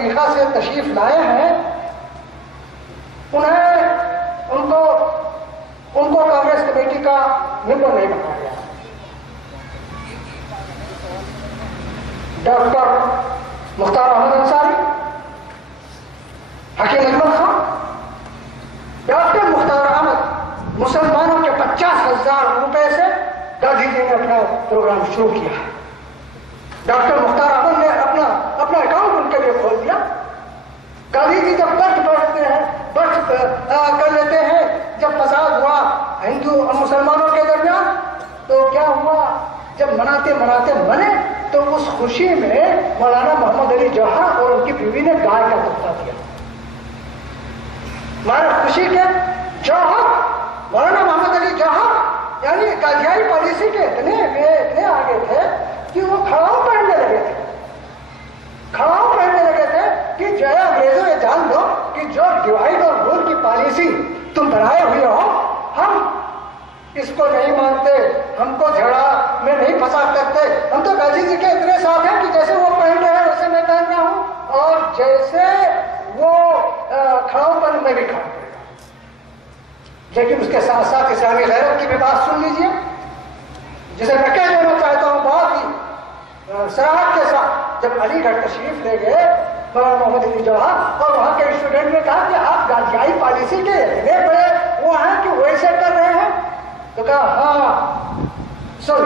افریقہ سے تشریف لائے ہیں ان کو کانگریس کمیٹی کا ممبر نہیں بنایا گیا. ڈاکٹر مختار احمد انصاری, حکیم اجمل خان. ڈاکٹر مختار احمد مسلمانوں کے 50,000 روپے سے گاندھی جی نے اپنا پروگرام شروع کیا ہے. ڈاکٹر مختار احمد نے اپنا اکاؤنٹ ان کے لیے کھول دیا. گاندھی جی جب برت کر لیتے ہیں, جب فساد ہوا ہندو اور مسلمانوں کے درمیان, تو کیا ہوا, جب مناتے منے تو اس خوشی میں مولانا محمد علی جوہر اور ان کی بیوی نے گائے کا تحفہ دیا. ہمارا خوشی کے جوہر, مولانا محمد علی جوہر یعنی قادیانی پالیسی کے اتنے آگے تھے کہ وہ کھڑاؤ پہننے لگے تھے کہ جو ہے انگریزوں یہ جان لو کہ جو ڈیوائڈ اور رول کی پالیسی تم بنائے ہوئے ہو, ہم اس کو نہیں مانتے, ہم کو جھگڑا میں نہیں پھنسا کرتے. ہم تو گاندھی جی کے اتنے ساتھ ہیں کہ جیسے وہ پہن رہے ہیں ویسے میں پہن رہا ہوں, اور جیسے وہ کھڑاؤ پر میں بھی کھڑا ہوں. لیکن اس کے ساتھ ساتھ اسلامی غیرت کی بھی بات سن لیجیے, جسے میں کہہ دینا چاہتا ہوں بہت ہی صراحت کے ساتھ. جب علی گڑھ تشریف لے گئے مولانا محمد علی جوہر, اور وہاں کے اسٹوڈنٹ نے کہا کہ آپ گاندھیائی پالیسی کے اتنے بڑے وہ ہیں کہ ویسے کر رہے ہیں, تو کہا ہاں سن,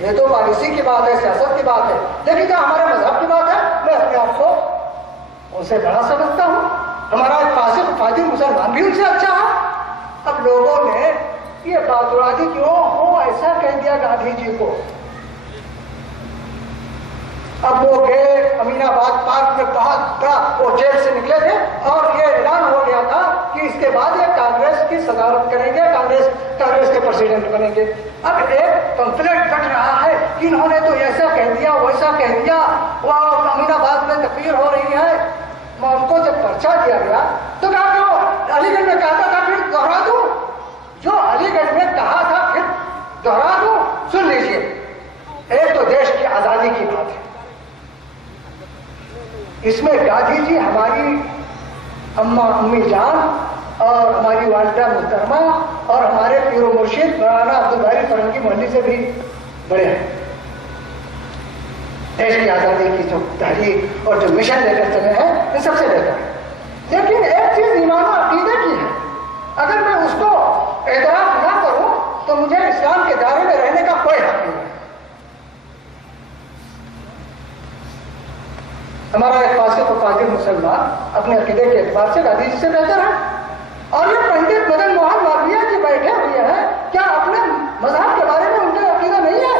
یہ تو پالیسی کی بات ہے, سیاست کی بات ہے, لیکن جو ہمارے مذہب کی بات ہے میں اپنے آپ کو ان سے بڑا سمجھتا ہوں. ہمارا ایک فاسق فاجر مسلمان بھی ان سے اچھا ہے. اب لوگوں نے یہ بات اڑا دی کہ وہ ایسا کہہ دیا گاندھی جی کو. اب وہ گئے امین آباد پارک میں, بہت بڑا وہ جیل سے نکلے تھے, اور یہ اعلان ہو گیا تھا کہ اس کے بعد یہ کانگریس کی صدارت کریں گے, کانگریس کے پریزیڈنٹ بنیں گے. اب ایک پمفلٹ بن رہا ہے کہ انہوں نے تو ایسا کہہ دیا ویسا کہہ دیا, وہ امین آباد میں تقریر ہو رہی ہے. ان کو جب پرچہ دیا گیا تو کہا کہ وہ علی گڑھ میں کہا تھا پھر دوہرا دوں, جو علی گڑھ میں کہا تھا پھر دوہرا دوں. سن لیجیے, ایک تو دیش کی آزادی کی بات ہے, اس میں گاندھی جی ہماری امی جان اور ہماری والدہ محترمہ اور ہمارے پیر و مرشد مولانا عبدالباری فرنگی محلی سے بھی بڑے ہیں. دیش کی آزادی کی جو تحریک اور جو مشن لے کر چلے ہیں یہ سب سے بہتر ہے. لیکن ایک چیز ایمان و عقیدے کی ہے, اگر میں اس کو اعتراف نہ کروں تو مجھے اسلام کے دائرے میں رہنے کا کوئی حق نہیں ہے. ہمارا ایک فاسق و فاجر مسلمان اپنے عقیدے کے اعتبار سے گاندھی جی سے بہتر ہے, اور یہ پنڈت مدن موہن مالویہ جی بیٹھے ہوئے ہیں, کیا اپنے مذہب کے بارے میں ان کا عقیدہ نہیں ہے؟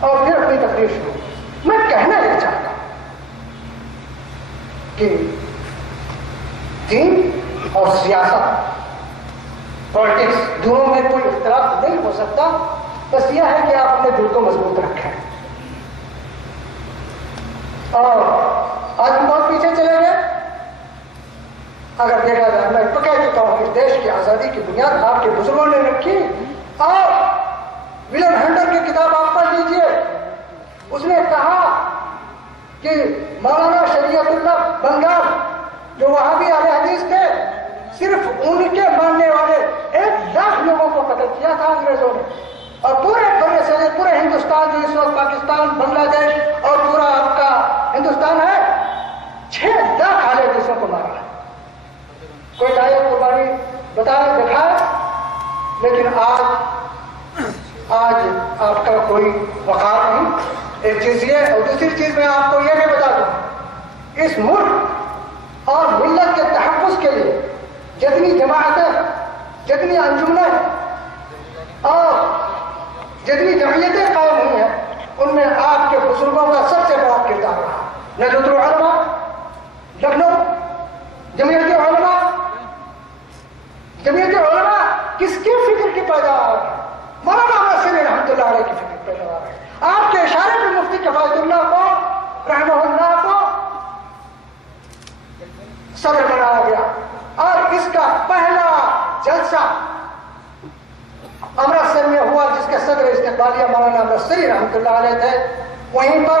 اور پھر اپنی تقریر شروع. میں کہنا یہ چاہتا ہوں کہ دین اور سیاست پالیٹکس دونوں میں کوئی اختلاف نہیں ہو سکتا, بس یہ ہے کہ آپ اپنے دل کو مضبوط رکھیں. اور آج ہم بہت پیچھے چلے گئے. اگر دیکھا جائے, میں کہہ چکا ہوں کہ دیش کی آزادی کی بنیاد آپ کے بزرگوں نے رکھی. اور ولیم ہینڈر کی کتاب آپ پڑھ لیجیے, اس نے کہا کہ مولانا شریعت اللہ بنگال جو وہاں بھی اہل حدیث تھے, صرف ان کے ماننے والے 1,00,000 لوگوں کو قتل کیا تھا انگریزوں نے, اور پورے ہندوستان جو اس وقت پاکستان, بنگلہ دیش اور پورا آپ کا ہندوستان ہے, 6,00,000 اہل حدیثوں کو مارا ہے. کوئی لائق قربانی بتانے دکھائے, لیکن آج آپ کا کوئی وقار نہیں. ایک چیز یہ, اور دوسری چیز میں آپ کو یہ بھی بتا دوں, اس ملک اور ملت کے تحفظ کے لیے جتنی جماعتیں, جتنی انجمنیں اور جتنی جمعیتیں قائم ہوئی ہیں, ان میں آپ کے بزرگوں کا سب سے بڑا کردار رہا. ندوۃ العلماء لکھنؤ, جمعیت علماء کس کی فکر کی پیداوار ہے؟ مولانا احمد سیری رحمۃ اللہ علیہ کی فکر کی پیداوار ہے. آپ کے اشارے پہ مفتی کفایت اللہ کو رحمہ اللہ کو صدر بنایا گیا, اور اس کا پہلا جلسہ امرتسر میں ہوا, جس کے صدر استقبالیہ مولانا احمد سیری رحمۃ اللہ علیہ تھے. وہیں پر